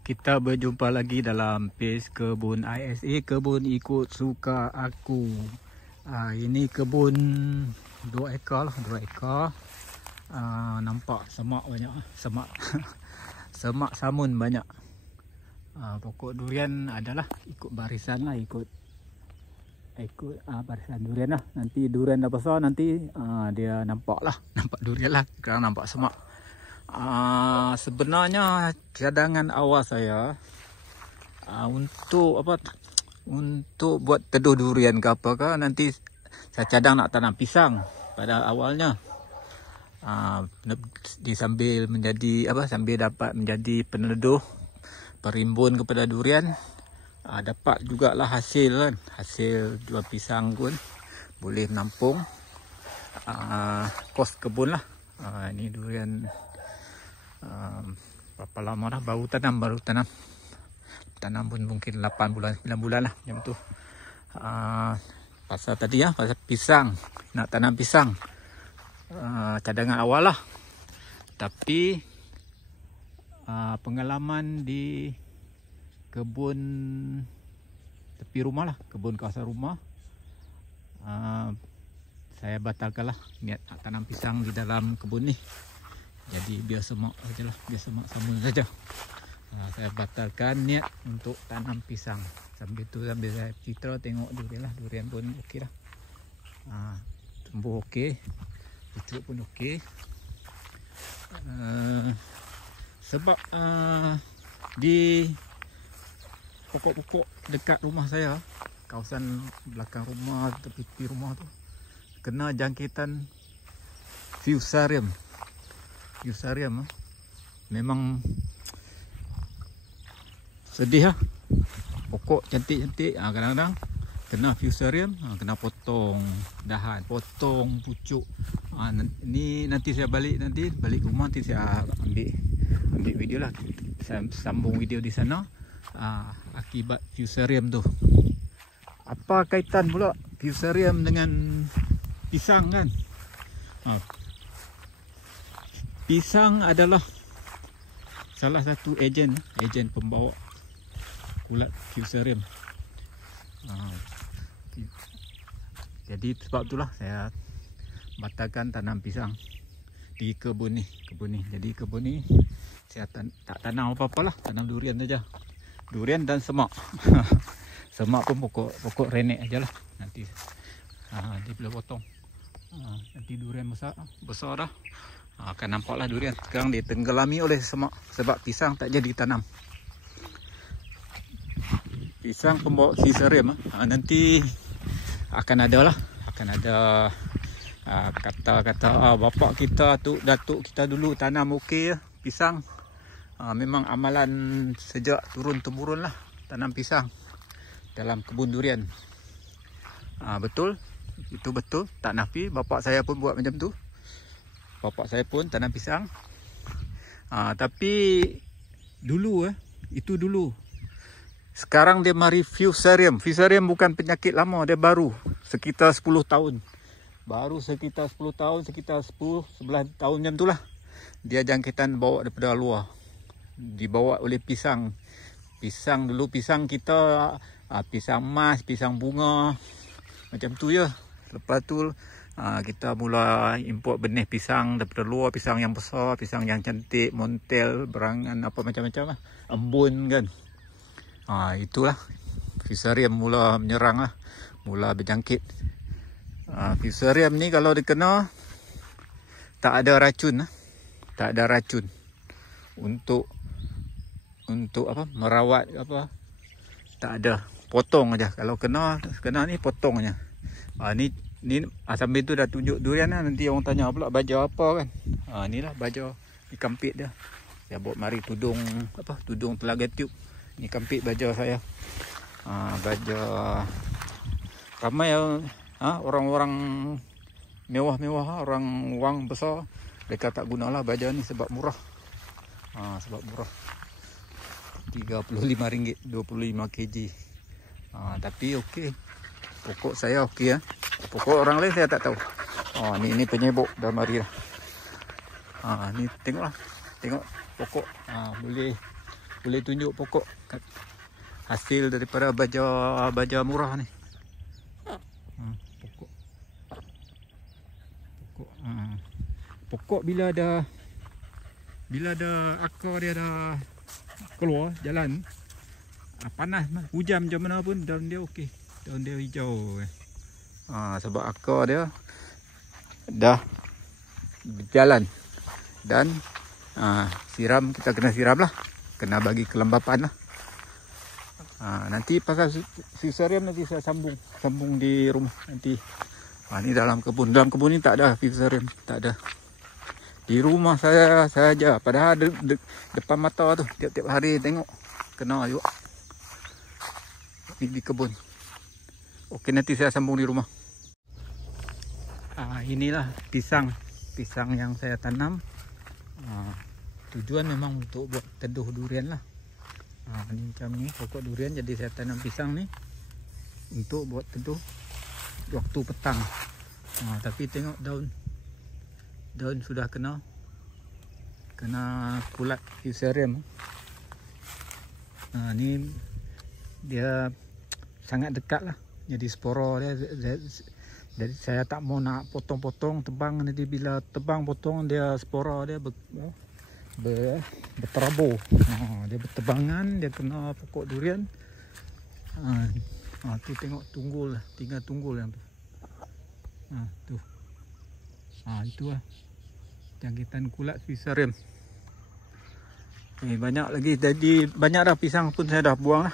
Kita berjumpa lagi dalam page kebun ISA, kebun ikut suka aku. Ini kebun 2 ekar lah, 2 ekar. Nampak semak banyak, semak semak samun banyak. Pokok durian adalah ikut barisan lah, ikut barisan durian lah. Nanti durian dah besar, nanti dia nampak lah, nampak durian lah. Sekarang nampak semak. Sebenarnya cadangan awal saya untuk buat teduh durian ke apa ke, nanti saya cadang nak tanam pisang pada awalnya. Sambil dapat menjadi peneduh, perimbun kepada durian, dapat jugalah hasil kan, hasil jual pisang pun boleh menampung kos kebun lah. Ini durian berapa lama dah baru tanam pun mungkin 8 bulan 9 bulan lah macam tu. Pasal tadi pasal pisang, nak tanam pisang, cadangan awal lah. Tapi pengalaman di kebun tepi rumah lah, kebun kawasan rumah, saya batalkan lah niat nak tanam pisang di dalam kebun ni. Jadi biar semak saja lah, biar semak samun saja. Saya batalkan niat untuk tanam pisang. Sambil saya citra tengok durian lah, durian pun okey lah. Tumbuh okey, pucuk pun okey. Sebab di pokok-pokok dekat rumah saya, kawasan belakang rumah, tepi rumah tu, kena jangkitan Fusarium. Memang sedih lah. Pokok cantik-cantik, kadang-kadang kena Fusarium, kena potong dahan, potong pucuk. Ni nanti saya balik rumah, nanti saya ambil video lah. Saya sambung video di sana. Akibat Fusarium tu. Apa kaitan pula Fusarium dengan pisang kan? Pisang adalah salah satu ejen pembawa ulat Fusarium. Jadi sebab itulah saya batalkan tanam pisang di kebun ni. Jadi kebun ni saya tak tanam apa-apa lah, tanam durian saja. Durian dan semak. Semak pun pokok renek aja lah. Nanti boleh potong. Nanti durian besar dah, akan nampaklah durian. Sekarang dia tenggelami oleh semak sebab pisang tak jadi tanam. Pisang pembawa Fusarium. Nanti akan ada kata-kata bapak kita tu, datuk kita dulu tanam okey pisang. Memang amalan sejak turun-temurun lah tanam pisang dalam kebun durian. Betul, itu betul, tak nafi. Bapak saya pun buat macam tu. Bapak saya pun tanam pisang. Tapi dulu itu dulu. Sekarang dia mari Fusarium. Fusarium bukan penyakit lama, dia baru sekitar 10 tahun. Sekitar 10, 11 tahun macam tu lah. Dia jangkitan bawa daripada luar. Dibawa oleh pisang. Pisang dulu, pisang kita pisang emas, pisang bunga, macam tu je. Lepas tu kita mula import benih pisang daripada luar, pisang yang besar, pisang yang cantik, montel, berangan apa macam-macam lah, embun kan. Itulah Fusarium mula menyerang lah, mula berjangkit. Fusarium ni kalau dikena tak ada racun, untuk merawat apa, tak ada, potong aja. Kalau kena ni potong aja. Ni sambil tu dah tunjuk durian lah. Nanti orang tanya pula baju apa kan. Inilah baju ikan pit dia. Saya buat mari tudung telaga tube. Ni kampit baju saya. Baju ramai orang-orang mewah-mewah, orang wang besar, mereka tak gunalah baju ni sebab murah. Sebab murah. RM35, 25 kg. Tapi okey. Pokok saya okey. Pokok orang lain saya tak tahu. Ni penyebok dah mari dah. Ni tengoklah. Tengok pokok. Boleh boleh tunjuk pokok hasil daripada baja murah ni. Pokok bila ada akar dia dah keluar jalan, panas hujan macam mana pun daun dia okey, daun dia hijau. Sebab akar dia dah berjalan dan siram, kita kena siram lah, kena bagi kelembapan lah. Nanti pasal fusarium nanti saya sambung di rumah nanti. Ni dalam kebun ni tak ada fusarium, tak ada. Di rumah saya saja, padahal depan mata tu tiap-tiap hari tengok, kena juga di kebun. Okey, nanti saya sambung di rumah. Inilah pisang yang saya tanam. Tujuan memang untuk buat teduh durian lah. Ni macam ni pokok durian, jadi saya tanam pisang ni untuk buat teduh waktu petang. Tapi tengok daun sudah kena kulat fusarium. Ni dia sangat dekat lah, jadi spora dia. Jadi saya tak mau nak potong-potong, tebang. Nanti bila tebang potong, dia spora dia berterabur. Dia bertebangan, dia kena pokok durian. Tu tengok tunggul lah, tinggal tunggul yang tu. Tu. Itu lah jangkitan kulat fusarium. Banyak lagi, jadi banyak dah pisang pun saya dah buang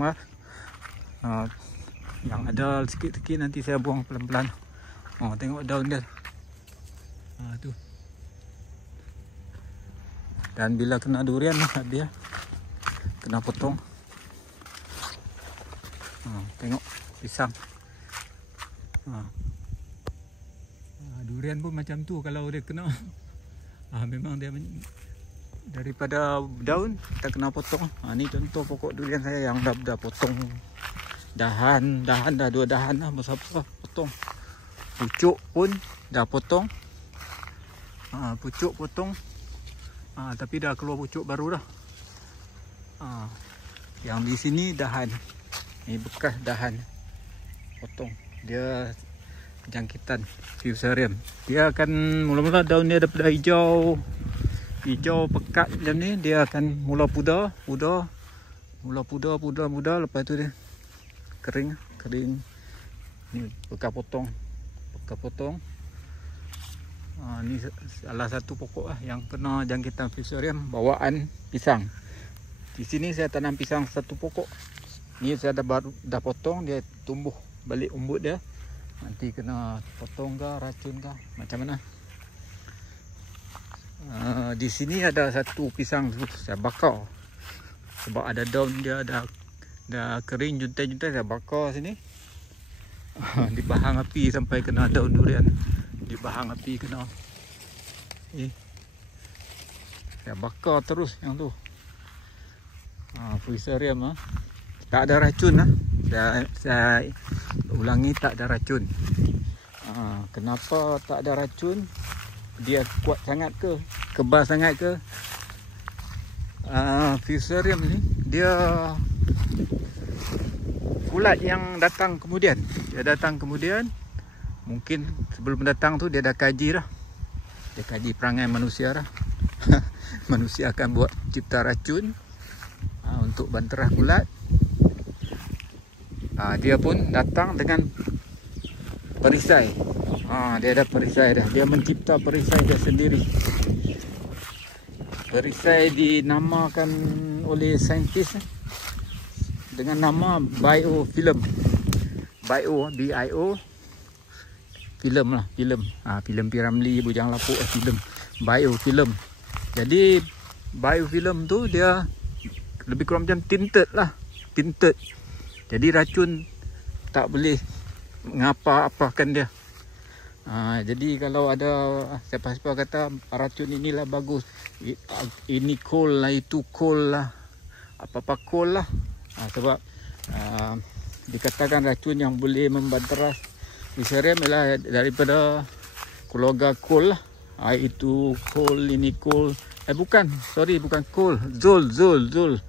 lah. Yang ada sikit-sikit nanti saya buang pelan-pelan. Tengok daun dia. Tu. Dan bila kena durian dia kena potong. Tengok pisang. Durian pun macam tu, kalau dia kena memang dia daripada daun kita kena potong. Ni contoh pokok durian saya yang dah potong dahan dah 2 dahan lah, besar-besar potong. Pucuk pun dah potong. Pucuk potong. Tapi dah keluar pucuk baru dah. Yang di sini dahan. Ni bekas dahan potong. Dia jangkitan fusarium. Dia akan mula-mula daun dia daripada hijau pekat macam ni, dia akan mula pudar, lepas tu dia kering. Ni bekas potong. Ni salah satu pokok lah yang kena jangkitan fusarium bawaan pisang. Di sini saya tanam pisang satu pokok. Ni saya dah potong, dia tumbuh balik umbut dia. Nanti kena potong ke, racun ke, macam mana. Di sini ada satu pisang tu saya bakar. Sebab ada daun dia dah kering, juntai-juntai, saya bakar sini. Dibahang api sampai kena daun durian. Dibahang api kena. Saya bakar terus yang tu. Fusarium tak ada racun lah. Saya ulangi, tak ada racun. Kenapa tak ada racun? Dia kuat sangat ke? Kebal sangat ke? Fusarium ni dia kulat yang datang kemudian. Dia datang kemudian. Mungkin sebelum datang tu dia dah kaji dah. Dia kaji perangai manusia dah. Manusia akan buat cipta racun untuk banterah kulat. Dia pun datang dengan perisai. Dia ada perisai dah. Dia mencipta perisai dia sendiri. Perisai dinamakan oleh saintis dengan nama biofilm. BIO film lah, filem P. Ramlee, Bujang Lapuk, filem biofilm. Jadi biofilm tu dia lebih kurang macam tinted lah, tinted. Jadi racun tak boleh ngapa-apakan dia. Jadi kalau ada siapa-siapa kata racun inilah bagus, ini coal lah, itu coal lah, apa-apa coal lah. Sebab dikatakan racun yang boleh membanteras fusarium ialah daripada keluarga coal lah. Itu coal, ini coal, Bukan, sorry, bukan Cole. Zul.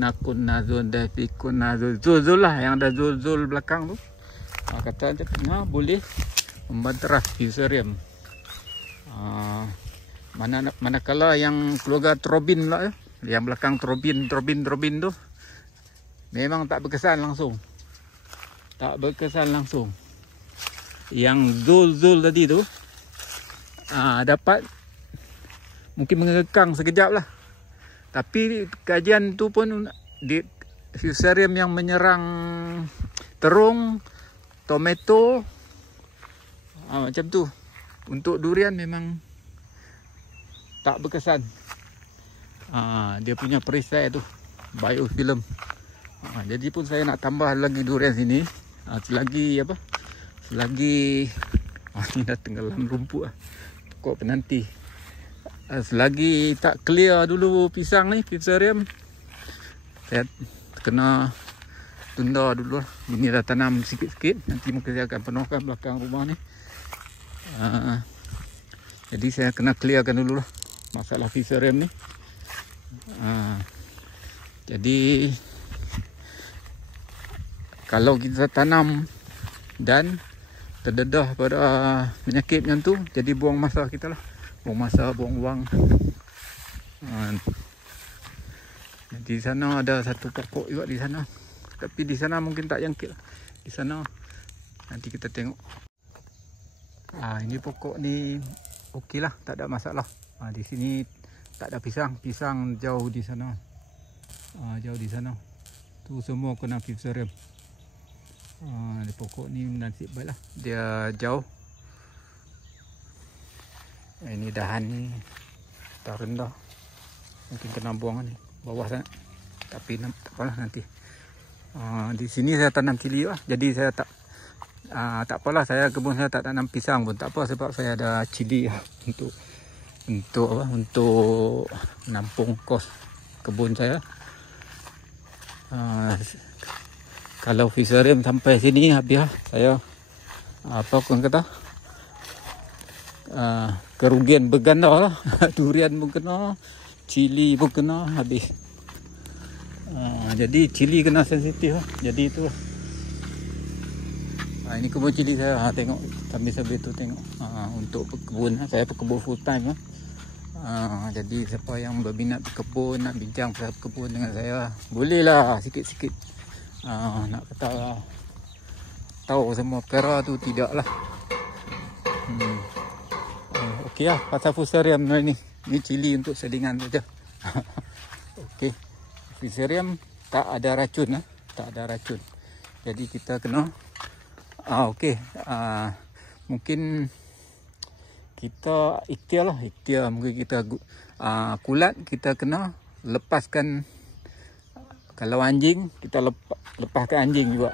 Nakun Nazul dah pikun Nazul. Zul lah yang ada Zul belakang tu. Kata dia tengah boleh membanteras fusarium. Manakala yang keluarga Trobin pula ya, yang belakang Trobin tu memang tak berkesan langsung. Yang Zul tadi tu dapat mungkin mengekang sekejap lah. Tapi kajian tu pun di fusarium yang menyerang terung, tomato, macam tu. Untuk durian memang tak berkesan. Dia punya perisai tu biofilm. Jadi pun saya nak tambah lagi durian sini. Selagi ni dah tenggelam rumput pokok penanti. Selagi tak clear dulu pisang ni, fusarium, saya kena tunda dulu lah. Ini dah tanam sikit-sikit. Nanti mungkin saya akan penuhkan belakang rumah ni. Jadi saya kena clearkan dulu lah masalah fusarium ni. Jadi kalau kita tanam dan terdedah pada penyakit macam tu, jadi buang masa kita lah. Buang masa, buang wang. Di sana ada satu pokok juga di sana. Tapi di sana mungkin tak jangkit lah. Di sana nanti kita tengok. Ini pokok ni okey lah, tak ada masalah. Di sini tak ada pisang. Pisang jauh di sana. Jauh di sana. Tu semua kena fusarium. Di pokok ni nasib baik lah, dia jauh. Ini dahan ni tak rendah, mungkin kena buang ni bawah sana. Tapi tak apalah nanti. Di sini saya tanam cili lah. Jadi saya tak apalah, saya kebun saya tak tanam pisang pun tak apa, sebab saya ada cili untuk menampung kos kebun saya. Kalau fusarium sampai sini habis lah. Saya apa orang kata, kerugian berganda lah. Durian pun kena, cili pun kena, habis. Jadi cili kena sensitif lah. Jadi itu lah. Ini kebun cili saya. Tengok sambil-sambil tu tengok. Untuk pekebun, saya pekebun full time lah. Jadi siapa yang berminat berkebun, nak bincang pasal berkebun dengan saya, bolehlah sikit-sikit. Nak kata tahu semua perkara tu, tidak lah. Okey lah pasal fusarium ni. Ni cili untuk selingan saja. Okey. Fusarium tak ada racun lah. Tak ada racun. Jadi kita kena okey. Mungkin kita ikhtiar lah. Ikhtiar mungkin kita kulat, kita kena lepaskan. Kalau anjing, kita lepaskan anjing juga.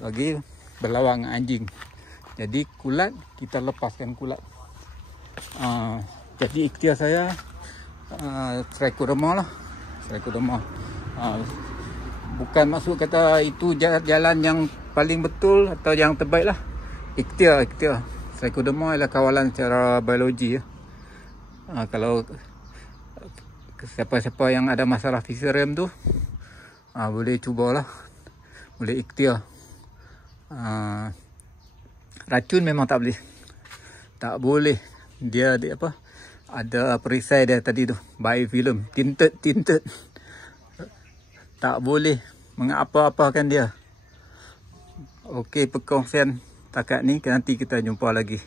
Bagi berlawang anjing. Jadi kulat, kita lepaskan kulat. Jadi ikhtiar saya Trichoderma lah. Trichoderma. Bukan maksud kata itu jalan yang paling betul atau yang terbaik lah. Ikhtiar. Trichoderma adalah kawalan secara biologi ya. Kalau siapa-siapa yang ada masalah fusarium tu, boleh cubalah, boleh ikhtiar. Racun memang tak boleh. Dia apa, ada perisai dia tadi tu, biofilm, tinted. Tak boleh mengapa-apakan dia. Okey, perkongsian takat ni, nanti kita jumpa lagi.